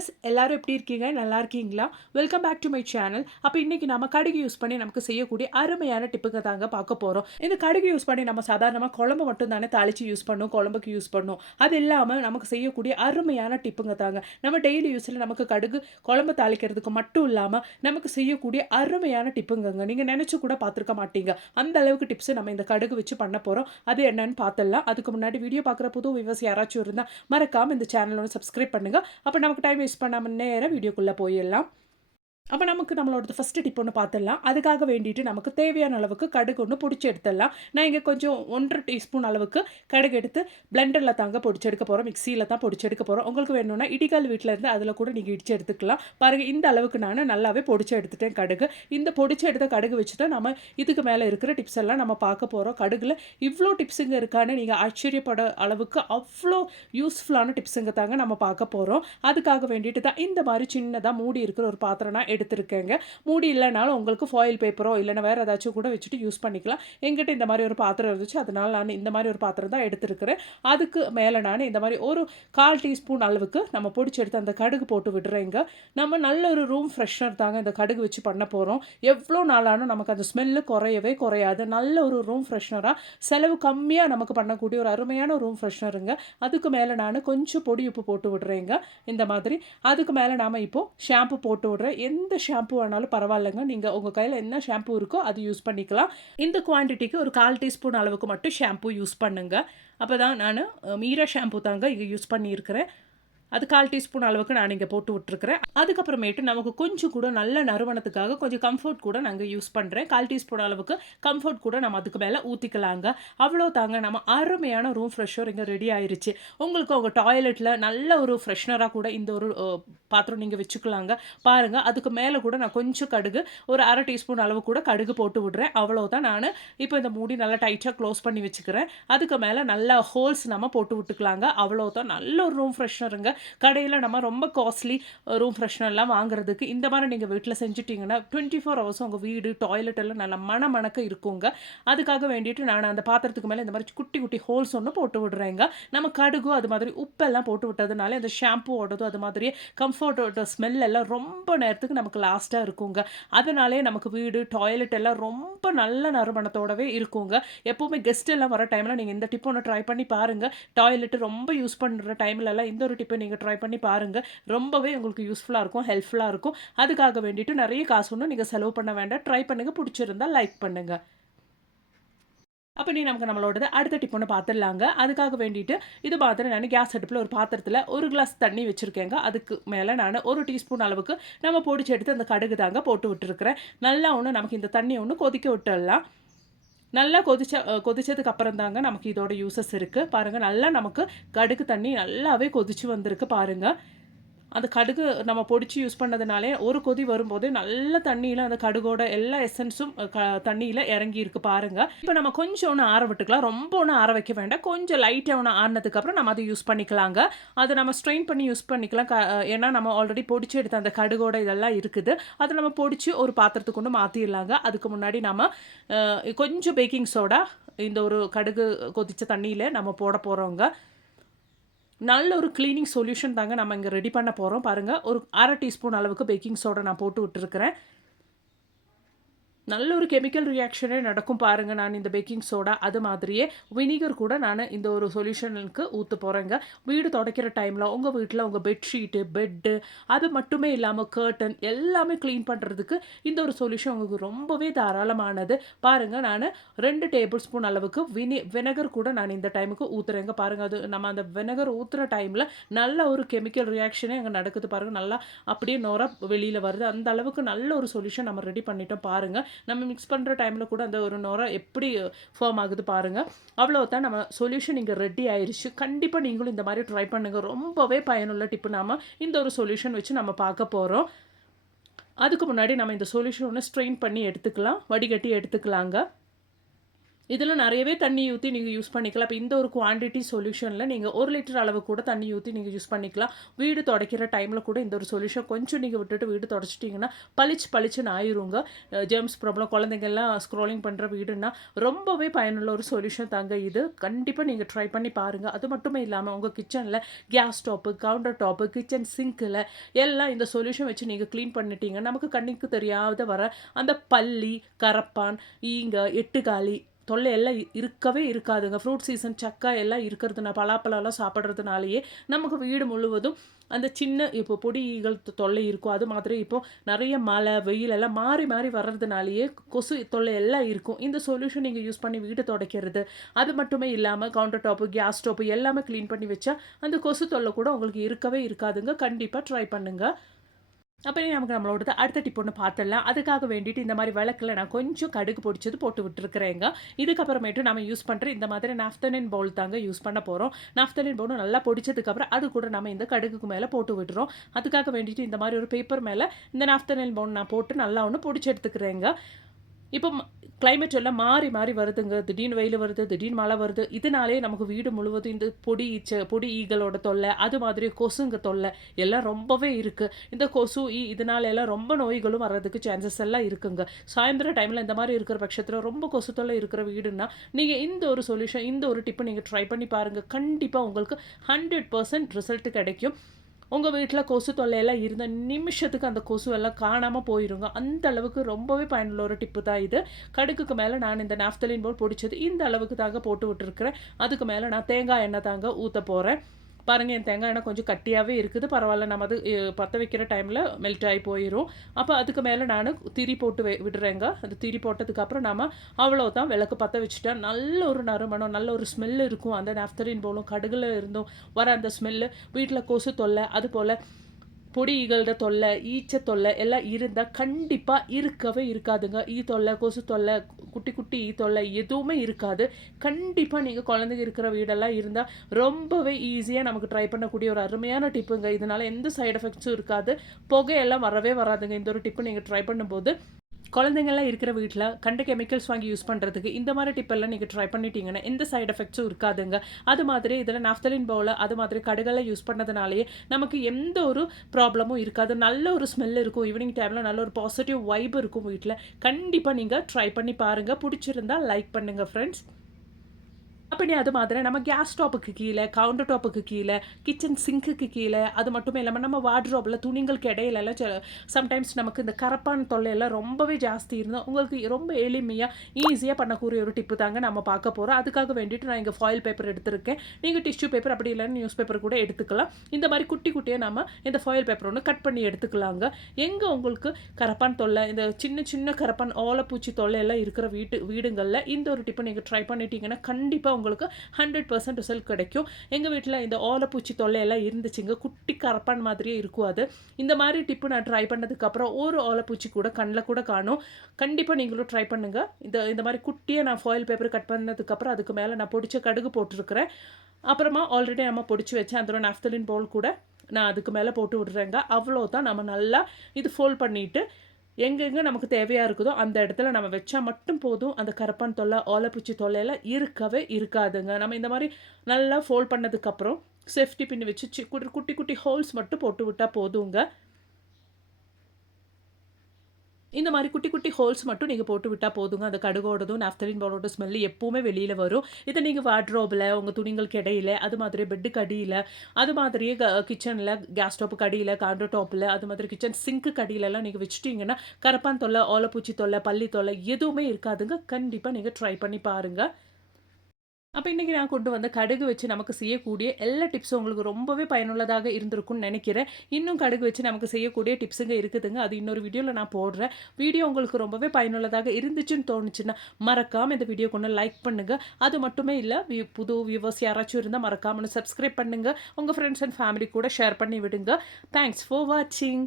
Viewers எல்லாரும் எப்படி இருக்கீங்க? நல்லா இருக்கீங்களா? Welcome back to my channel. அப்போ இன்னைக்கு நம்ம கடுகு யூஸ் பண்ணி நமக்கு செய்யக்கூடிய அருமையான டிப்புங்க தாங்க பார்க்க போறோம். இந்த கடுகு யூஸ் பண்ணி நம்ம சாதாரணமா குழம்பு மட்டும் தானே தாளிச்சு யூஸ் பண்ணுவோம், குழம்புக்கு யூஸ் பண்ணுவோம். அது இல்லாம நமக்கு செய்யக்கூடிய அருமையான டிப்புங்க தாங்க. நம்ம டெய்லி யூஸ்ல நமக்கு கடுகு குழம்பு தாளிக்கிறதுக்கு மட்டும் இல்லாம நமக்கு செய்யக்கூடிய அருமையான டிப்புங்கங்க. நீங்க நினைச்சு கூட பார்த்துருக்க மாட்டீங்க. அந்த அளவுக்கு டிப்ஸ் நம்ம இந்த கடுகு வச்சு பண்ண போறோம். அது என்னன்னு பார்த்துடலாம். அதுக்கு முன்னாடி வீடியோ பார்க்குற புது வியூவர்ஸ் யாராச்சும் இருந்தா மறக்காம இந்த சேனலோட சப்ஸ்கிரைப் பண்ணுங்க. அப்போ நமக்கு டைம் வேஸ்ட் பண்ணாம நேரா வீடியோக்குள்ள போயிடலாம். அப்போ நமக்கு நம்மளோட ஃபஸ்ட்டு டிப் ஒன்று பார்த்துடலாம். அதுக்காக வேண்டிட்டு நமக்கு தேவையான அளவுக்கு கடுகு ஒன்று பொடிச்சு எடுத்துடலாம். நான் இங்கே கொஞ்சம் 1½ டீஸ்பூன் அளவுக்கு கடுகு எடுத்து பிளெண்டரில் தாங்க பொடிச்சு எடுக்க போகிறோம். மிக்சியில் தான் பொடிச்சு எடுக்க போகிறோம். உங்களுக்கு வேணும்னா இடிகால் வீட்டில் இருந்து அதில் கூட நீங்கள் இடிச்சு எடுத்துக்கலாம். பாருங்கள், இந்த அளவுக்கு நான் நல்லாவே பொடிச்சு எடுத்துட்டேன் கடுகு. இந்த பொடிச்சு எடுத்த கடுகு வச்சு தான் நம்ம இதுக்கு மேலே இருக்கிற டிப்ஸ் எல்லாம் நம்ம பார்க்க போகிறோம். கடுகுல இவ்வளோ டிப்ஸுங்க இருக்கான்னு நீங்கள் ஆச்சரியப்பட அளவுக்கு அவ்வளோ யூஸ்ஃபுல்லான டிப்ஸுங்க தாங்க நம்ம பார்க்க போகிறோம். அதுக்காக வேண்டிட்டு தான் இந்த மாதிரி சின்னதாக மூடி இருக்கிற ஒரு பாத்திரம் நான் எடுத்துருக்கேங்க. மூடி இல்லைனாலும் உங்களுக்கு ஃபாயில் பேப்பரோ இல்லைன்னா வேறு ஏதாச்சும் கூட வச்சுட்டு யூஸ் பண்ணிக்கலாம். எங்கிட்ட இந்த மாதிரி ஒரு பாத்திரம் இருந்துச்சு, அதனால் நான் இந்த மாதிரி ஒரு பாத்திரம் தான் எடுத்துருக்கிறேன். அதுக்கு மேலே நான் இந்த மாதிரி ஒரு 1/4 டீஸ்பூன் அளவுக்கு நம்ம பொடிச்சு எடுத்து அந்த கடுகு போட்டு விடுறேங்க. நம்ம நல்ல ஒரு ரூம் ஃப்ரெஷ்னர் தாங்க இந்த கடுகு வச்சு பண்ண போகிறோம். எவ்வளோ நாளானும் நமக்கு அந்த ஸ்மெல்லு குறையவே குறையாது. நல்ல ஒரு ரூம் ஃப்ரெஷ்னராக செலவு கம்மியாக நமக்கு பண்ணக்கூடிய ஒரு அருமையான ரூம் ஃப்ரெஷ்னருங்க. அதுக்கு மேலே நான் கொஞ்சம் பொடி உப்பு போட்டு விடுறேங்க இந்த மாதிரி. அதுக்கு மேலே நாம் இப்போது ஷாம்பு போட்டு விடுறேன். எந்த ஷாம்பு வேணாலும் பரவாயில்லைங்க. நீங்கள் உங்கள் கையில் என்ன ஷாம்பு இருக்கோ அது யூஸ் பண்ணிக்கலாம். இந்த குவான்டிட்டிக்கு ஒரு 1/4 டீஸ்பூன் அளவுக்கு மட்டும் ஷாம்பு யூஸ் பண்ணுங்க. அப்போ தான் நான் மீரா ஷாம்பு தாங்க இங்கே யூஸ் பண்ணியிருக்கிறேன். அது 1/4 டீஸ்பூன் அளவுக்கு நான் இங்கே போட்டு விட்டுருக்கிறேன். அதுக்கப்புறமேட்டு நமக்கு கொஞ்சம் கூட நல்ல நறுமணத்துக்காக கொஞ்சம் கம்ஃபர்ட் கூட நாங்கள் யூஸ் பண்ணுறேன். 1/4 டீஸ்பூன் அளவுக்கு கம்ஃபர்ட் கூட நம்ம அதுக்கு மேலே ஊற்றிக்கலாங்க. அவ்வளோ தாங்க, நம்ம அருமையான ரூம் ஃப்ரெஷ்னர் இங்கே ரெடி ஆயிடுச்சு. உங்களுக்கு உங்கள் டாய்லெட்டில் நல்ல ஒரு ஃப்ரெஷ்னராக கூட இந்த ஒரு பாத்திரம் நீங்கள் வச்சுக்கலாங்க. பாருங்கள், அதுக்கு மேலே கூட நான் கொஞ்சம் கடுகு ஒரு 1/2 டீஸ்பூன் அளவு கூட கடுகு போட்டு விடுறேன். அவ்வளோதான். நான் இப்போ இந்த மூடி நல்லா டைட்டாக க்ளோஸ் பண்ணி வச்சுக்கிறேன். அதுக்கு மேலே நல்ல ஹோல்ஸ் நம்ம போட்டு விட்டுக்கலாங்க. அவ்வளோதான். நல்ல ஒரு ரூம் ஃப்ரெஷ்னருங்க. கடையில் நம்ம ரொம்ப காஸ்ட்லி ரூம் ஃப்ரெஷ்னர்லாம் வாங்குறதுக்கு இந்த மாதிரி நீங்கள் வீட்டில் செஞ்சுட்டிங்கன்னா 24 ஹவர்ஸும் உங்கள் வீடு டாய்லெட் எல்லாம் நல்லா மணக்க இருக்குங்க. அதுக்காக வேண்டிட்டு நான் அந்த பாத்திரத்துக்கு மேலே இந்த மாதிரி குட்டி குட்டி ஹோல்ஸ் ஒன்று போட்டு விடுறேங்க. நம்ம கடுகு அது மாதிரி உப்பெல்லாம் போட்டு விட்டதுனால இந்த ஷாம்புவோடதும் அது மாதிரியே கம்ஃபர்ட்டோட ஸ்மெல் எல்லாம் ரொம்ப நேரத்துக்கு நமக்கு லாஸ்ட்டாக இருக்குங்க. அதனாலே நமக்கு வீடு டாய்லெட் எல்லாம் ரொம்ப நல்ல நறுமணத்தோடவே இருக்குங்க. எப்போவுமே கெஸ்ட் எல்லாம் வர டைமில் நீங்கள் இந்த டிப் ஒன்று ட்ரை பண்ணி பாருங்கள். டாய்லெட்டு ரொம்ப யூஸ் பண்ணுற டைம்லலாம் இந்த ஒரு டிப்பை நீங்கள் ட்ரை பண்ணி பாருங்கள். ரொம்பவே உங்களுக்கு யூஸ்ஃபுல்லாக இருக்கும், ஹெல்ப்ஃபுல்லாக இருக்கும். அதுக்காக வேண்டிட்டு நிறைய காசு ஒன்றும் நீங்கள் செலவு பண்ண வேண்டாம். ட்ரை பண்ணுங்கள். பிடிச்சிருந்தா லைக் பண்ணுங்கள். அப்போ நமக்கு நம்மளோடது அடுத்த டிப் ஒன்று பார்த்துடலாங்க. அதுக்காக வேண்டிட்டு இது மாதிரி நான் கேஸ் அடுப்பில் ஒரு பாத்திரத்தில் 1 கிளாஸ் தண்ணி வச்சுருக்கேங்க. அதுக்கு மேலே நான் 1 டீஸ்பூன் அளவுக்கு நம்ம பொடிச்சு எடுத்து அந்த கடுகு தாங்க போட்டு விட்டுருக்குறேன். நல்லா ஒன்று நமக்கு இந்த தண்ணி ஒன்று கொதிக்க விட்டுடலாம். நல்லா கொதிச்சதுக்கு அப்புறம் தாங்க நமக்கு இதோட யூசஸ் இருக்குது. பாருங்கள், நல்லா நமக்கு கடுகு தண்ணி நல்லாவே கொதிச்சு வந்திருக்கு பாருங்கள். அந்த கடுகு நம்ம பொடிச்சு யூஸ் பண்ணதுனாலே ஒரு கொதி வரும்போது நல்ல தண்ணியில் அந்த கடுகோட எல்லா எசன்ஸும் தண்ணியில் இறங்கியிருக்கு பாருங்கள். இப்போ நம்ம கொஞ்சம் ஒன்று ஆற விட்டுக்கலாம். ரொம்ப ஒன்று ஆற வைக்க வேண்டாம். கொஞ்சம் லைட்டாக ஒன்று ஆறினதுக்கப்புறம் நம்ம அதை யூஸ் பண்ணிக்கலாங்க. அதை நம்ம ஸ்ட்ரெயின் பண்ணி யூஸ் பண்ணிக்கலாம். ஏன்னா நம்ம ஆல்ரெடி பொடிச்சு எடுத்த அந்த கடுகோட இதெல்லாம் இருக்குது. அதை நம்ம பொடிச்சு ஒரு பாத்திரத்துக்கு கொண்டு மாற்றிடலாங்க. அதுக்கு முன்னாடி நம்ம கொஞ்சம் பேக்கிங் சோடா இந்த ஒரு கடுகு கொதித்த தண்ணியில் நம்ம போட போகிறோங்க. நல்ல ஒரு க்ளீனிங் சொல்யூஷன் தாங்க நம்ம இங்கே ரெடி பண்ண போகிறோம். பாருங்கள், ஒரு 1/2 டீஸ்பூன் அளவுக்கு பேக்கிங் சோடா நான் போட்டு விட்டுருக்கிறேன். நல்ல ஒரு கெமிக்கல் ரியாக்ஷனே நடக்கும் பாருங்கள். நான் இந்த பேக்கிங் சோடா அது மாதிரியே வினிகர் கூட நான் இந்த ஒரு சொல்யூஷனுக்கு ஊற்ற போகிறேங்க. வீடு துடைக்கிற டைமில் உங்கள் வீட்டில் உங்கள் பெட்ஷீட்டு, பெட்டு, அது மட்டுமே இல்லாமல் கர்டன் எல்லாமே க்ளீன் பண்ணுறதுக்கு இந்த ஒரு சொல்யூஷன் உங்களுக்கு ரொம்பவே தாராளமானது. பாருங்கள், நான் 2 டேபிள் ஸ்பூன் அளவுக்கு வினகர் கூட நான் இந்த டைமுக்கு ஊற்றுறேங்க. பாருங்கள், அது நம்ம அந்த வினகர் ஊற்றுற டைமில் நல்ல ஒரு கெமிக்கல் ரியாக்ஷனே அங்கே நடக்குது பாருங்கள். நல்லா அப்படியே நோரா வெளியில் வருது. அந்த அளவுக்கு நல்ல ஒரு சொல்யூஷன் நம்ம ரெடி பண்ணிட்டோம் பாருங்கள். நம்ம மிக்ஸ் பண்ணுற டைமில் கூட அந்த ஒரு நுரை எப்படி ஃபார்ம் ஆகுது பாருங்கள். அவ்வளோதான், நம்ம சொல்யூஷன் இங்கே ரெடி ஆயிடுச்சு. கண்டிப்பாக நீங்களும் இந்த மாதிரி ட்ரை பண்ணுங்கள். ரொம்பவே பயனுள்ள டிப்பு நாம இந்த ஒரு சொல்யூஷன் வச்சு நம்ம பார்க்க போகிறோம். அதுக்கு முன்னாடி நம்ம இந்த சொல்யூஷன் ஒன்று ஸ்ட்ரெயின் பண்ணி எடுத்துக்கலாம், வடிகட்டி எடுத்துக்கலாங்க. இதில நெறையவே தண்ணி ஊத்தி நீங்க யூஸ் பண்ணிக்கலாம். இப்ப இந்த ஒரு குவான்டிட்டி சொல்யூஷன்ல நீங்க 1 லிட்டர் அளவு கூட தண்ணி ஊத்தி நீங்க யூஸ் பண்ணிக்கலாம். வீடு தொடைக்கிற டைம்ல கூட இந்த ஒரு சொல்யூஷன் கொஞ்சம் நீங்க விட்டுட்டு வீடு தொடச்சிட்டீங்கன்னா, பளிச்சுன்னு ஆயிருங்க. ஜெர்ம்ஸ் ப்ராப்ளம் குழந்தைங்கலாம் ஸ்க்ரோலிங் பண்ற வீடுன்னா, ரொம்பவே பயனுள்ள ஒரு சொல்யூஷன் தாங்க இது. கண்டிப்பா நீங்க ட்ரை பண்ணி பாருங்க. அது மட்டுமே இல்லாம உங்க கிச்சன்ல gas stove, counter top, kitchen சிங்க்ல எல்லாம் இந்த சொல்யூஷன் வச்சு நீங்க கிளீன் பண்ணிட்டீங்க. நமக்கு கண்ணுக்கு தெரியாத வர அந்த பல்லி, கரப்பான், ஈங்க, எட்டுக்காலி தொல்லை எல்லாம் இருக்கவே இருக்காதுங்க. ஃப்ரூட் சீசன் சக்கா எல்லாம் இருக்கிறதுனா பலாப்பழம்லாம் சாப்பிட்றதுனாலயே நமக்கு வீடு முழுவதும் அந்த சின்ன இப்போ பொடி ஈகள் தொல்லை இருக்கும். அது மாதிரி இப்போ நெறைய மழை, வெயில் எல்லாம் மாறி மாறி வர்றதுனாலயே கொசு தொல்லை எல்லாம் இருக்கும். இந்த சொல்யூஷன் நீங்க யூஸ் பண்ணி வீடு துடைக்கிறது, அது மட்டுமே இல்லாம கவுண்டர் டாப்பு, கேஸ் ஸ்டவ் எல்லாமே கிளீன் பண்ணி வச்சா, அந்த கொசு தொல்லை கூட உங்களுக்கு இருக்கவே இருக்காதுங்க. கண்டிப்பா ட்ரை பண்ணுங்க. அப்புறம் நமக்கு நம்மளோடது அடுத்த டிப் ஒண்ணு பார்த்துடலாம். அதுக்காக வேண்டிட்டு இந்த மாரி விளக்குல நான் கொஞ்சம் கடுகு பொடிச்சது போட்டு விட்டுருக்கிறேங்க. இதுக்கப்புறமேட்டு நம்ம யூஸ் பண்ற இந்த மாதிரி நாப்தலின் பவுல் தாங்க யூஸ் பண்ண போறோம். நாப்தலின் பவுல் நல்லா பொடிச்சதுக்கப்புறம் அது கூட நம்ம இந்த கடுகுக்கு மேல போட்டு விடுறோம். அதுக்காக வேண்டிட்டு இந்த மாரி ஒரு பேப்பர் மேல இந்த நாப்தலின் பவுல் நான் போட்டு நல்லா ஒண்ணு பொடிச்சு எடுத்துக்கிறேங்க. இப்போ கிளைமேட் எல்லாம் மாறி மாறி வருதுங்க. திடீர்னு வெயில் வருது, திடீர்னு மழை வருது. இதனாலேயே நமக்கு வீடு முழுவதும் இந்த பொடி ஈக்களோட தொல்லை, அது மாதிரி கொசுங்க தொல்லை எல்லாம் ரொம்பவே இருக்கு. இந்த கொசு, இதனால எல்லாம் ரொம்ப நோய்களும் வர்றதுக்கு சான்சஸ் எல்லாம் இருக்குங்க. சாயந்தர டைம்ல இந்த மாரி இருக்கிற பட்சத்தில ரொம்ப கொசு தொல்லை இருக்கிற வீடுன்னா, நீங்க இந்த ஒரு சொல்யூஷன், இந்த ஒரு டிப்ப நீங்க ட்ரை பண்ணி பாருங்க. கண்டிப்பா உங்களுக்கு 100% ரிசல்ட் கிடைக்கும். உங்க வீட்ல கொசு தொல்லையெல்லாம் இருந்த நிமிஷத்துக்கு அந்த கொசு எல்லாம் காணாம போயிருங்க. அந்த அளவுக்கு ரொம்பவே பயனுள்ள ஒரு டிப்பு தான் இது. கடுகுக்கு மேல நான் இந்த நாப்தலின் பவுல் பொடிச்சது இந்த அளவுக்கு தாங்க போட்டு விட்டுருக்கிறேன். அதுக்கு மேல நான் தேங்காய் எண்ணெய் தாங்க ஊத்த போறேன். பாருங்க என் தேங்காய் எண்ணெய் கொஞ்சம் கட்டியாவே இருக்குது. பரவால்ல நம்ம அது பத்த வைக்கிற டைம்ல மெல்ட் ஆயி போயிரும். அப்ப அதுக்கு மேல நானு திரி போட்டு விடுறேங்க. அந்த திரி போட்டதுக்கப்புறம் நாம அவ்வளவுதான் விளக்கு பத்த வச்சுட்டா நல்ல ஒரு நறுமணம், நல்ல ஒரு ஸ்மெல் இருக்கும். அந்த நாப்தலின் பவுலும் கடுகுல இருந்தும் வர அந்த ஸ்மெல்லு வீட்ல கொசு தொல்லை, அதுபோல பொடி ஈகளோட தொல்லை, ஈச்ச தொல்லை எல்லாம் இருந்தா கண்டிப்பா இருக்கவே இருக்காதுங்க. ஈ தொல்லை, கொசு தொல்லை, குட்டி குட்டி ஈ தொல்லை எதுவுமே இருக்காது. கண்டிப்பா நீங்க குழந்தைங்க இருக்கிற வீடெல்லாம் இருந்தா ரொம்பவே ஈஸியா நமக்கு ட்ரை பண்ணக்கூடிய ஒரு அருமையான டிப்புங்க. இதனால எந்த சைட் எஃபெக்ட்ஸும் இருக்காது. புகையெல்லாம் வரவே வராதுங்க. இந்த ஒரு டிப்பு நீங்க ட்ரை பண்ணும்போது. குழந்தைங்கலாம் இருக்கிற வீட்ல கண்ட கெமிக்கல்ஸ் வாங்கி யூஸ் பண்றதுக்கு இந்த மாரி டிப் எல்லாம் நீங்க ட்ரை பண்ணிட்டீங்கன்னா, எந்த சைட் எஃபெக்ட்ஸும் இருக்காதுங்க. அது மாதிரி இதில நாப்தலின் பவுல அது மாதிரி கடுகெல்லாம் யூஸ் பண்ணதுனாலயே நமக்கு எந்த ஒரு ப்ராப்ளமும் இருக்காது. நல்ல ஒரு ஸ்மெல் இருக்கும். ஈவினிங் டைம்ல நல்ல ஒரு பாசிட்டிவ் வைப் இருக்கும் வீட்ல. கண்டிப்பா நீங்க ட்ரை பண்ணி பாருங்க. புடிச்சிருந்தா லைக் பண்ணுங்க ஃபிரெண்ட்ஸ். அப்படி அது மாதிரி நம்ம கேஸ் ஸ்டவ்வுக்கு கீழ, கவுண்டர் டாப்புக்கு கீழ, கிச்சன் சிங்க்குக்கு கீழ, அது மட்டுமே இல்லாம நம்ம வார்ட்ரோப்ல துணிங்களுக்கு இடையிலலாம் சம்டைம்ஸ் நமக்கு இந்த கரப்பான் தொல்லையெல்லாம் ரொம்பவே ஜாஸ்தி இருந்தா, உங்களுக்கு ரொம்ப எளிமையா, ஈஸியா பண்ணக்கூடிய ஒரு டிப்பு தாங்க நம்ம பார்க்க போறோம். அதுக்காக வேண்டிட்டு நான் இங்க ஃபாயில் பேப்பர் எடுத்திருக்கேன். நீங்க டிஷ்யூ பேப்பர் அப்படி இல்லன்னா நியூஸ் பேப்பர் கூட எடுத்துக்கலாம். இந்த மாரி குட்டி குட்டியா நம்ம இந்த ஃபாயில் பேப்பர் ஒண்ணு கட் பண்ணி எடுத்துக்கலாங்க. எங்க உங்களுக்கு கரப்பான் தொல்லை, இந்த சின்ன சின்ன கரப்பான், ஓலப்பூச்சி தொல்லை எல்லாம் இருக்கிற வீடுங்கள்ல இந்த ஒரு டிப்ப நீங்க ட்ரை பண்ணிட்டீங்கன்னா, கண்டிப்பா உங்களுக்கு 100% ரிசல்ட் கிடைக்கும். எங்க வீட்ல இந்த ஓலப்பூச்சி தொல்லையெல்லாம் இருந்துச்சுங்க. குட்டி கரப்பான் மாதிரியே இருக்கும் அது. இந்த மாரி டிப்பு நான் ட்ரை பண்ணதுக்கப்புறம் ஒரு ஓலப்பூச்சி கூட கண்ல கூட காணோம். கண்டிப்பா நீங்களும் ட்ரை பண்ணுங்க. இந்த மாரி குட்டியா நான் ஃபாயில் பேப்பர் கட் பண்ணதுக்கப்புறம் அதுக்கு மேல நான் பொடிச்ச கடுகு போட்டுருக்கிறேன். அப்புறமா ஆல்ரெடி நம்ம பொடிச்சு வச்ச அந்த நாப்தலின் பவுல் கூட நான் அதுக்கு மேல போட்டு விடுறேங்க. அவ்வளோதான். நம்ம நல்லா இது ஃபோல்ட் பண்ணிட்டு எங்கெங்க நமக்கு தேவையா இருக்குதோ, அந்த இடத்துல நம்ம வச்சா மட்டும் போதும். அந்த கரப்பான் தொல்லை, ஓலைப்பூச்சி தொல்லைலாம் இருக்கவே இருக்காதுங்க. நம்ம இந்த மாரி நல்லா ஃபோல்ட் பண்ணதுக்கப்புறம், சேஃப்டி பின் வச்சு குட்டி குட்டி ஹோல்ஸ் மட்டும் போட்டு விட்டா போதுங்க. இந்த மாரி குட்டி குட்டி ஹோல்ஸ் மட்டும் நீங்க போட்டு விட்டா போதுங்க. அந்த கடுகோடதும், நாப்தலின் பவுடரோட ஸ்மெல் எப்பவுமே வெளியில வரும். இத நீங்க வார்ட்ரோப்ல, உங்க துணிங்களுக்கு இடையில, அது மாதிரி பெட்டுக்கு அடியில, அது மாதிரியே கிச்சன்ல, கேஸ் ஸ்டவ்வுக்கு அடியில, கவுண்டர் டாப்ல, அது மாதிரி கிச்சன் சிங்க்குக்கு அடியிலலாம் நீங்க வச்சுட்டீங்கன்னா, கரப்பான் தொல்லை, ஓலப்பூச்சி தொல்லை, பல்லி தொல்லை எதுவுமே இருக்காதுங்க. கண்டிப்பா நீங்க ட்ரை பண்ணி பாருங்க. அப்ப இன்னைக்கு நான் கொண்டு வந்த கடுகு வச்சு நமக்கு செய்யக்கூடிய எல்லா டிப்ஸும் உங்களுக்கு ரொம்பவே பயனுள்ளதாக இருந்திருக்கும்னு நெனைக்கிறேன். இன்னும் கடுகு வச்சு நமக்கு செய்யக்கூடிய டிப்ஸுங்க இருக்குதுங்க. அது இன்னொரு வீடியோல நான் போடுறேன். வீடியோ உங்களுக்கு ரொம்பவே பயனுள்ளதாக இருந்துச்சுன்னு தோணுச்சுன்னா, மறக்காம இந்த வீடியோக்கு ஒண்ணு லைக் பண்ணுங்க. அது மட்டுமே இல்ல, புது வியூவர்ஸ் யாராச்சும் இருந்தா மறக்காம சப்ஸ்கிரைப் பண்ணுங்க. உங்க ஃப்ரெண்ட்ஸ் அண்ட் ஃபேமிலி கூட ஷேர் பண்ணி விடுங்க. தேங்க்ஸ் ஃபார் வாட்சிங்.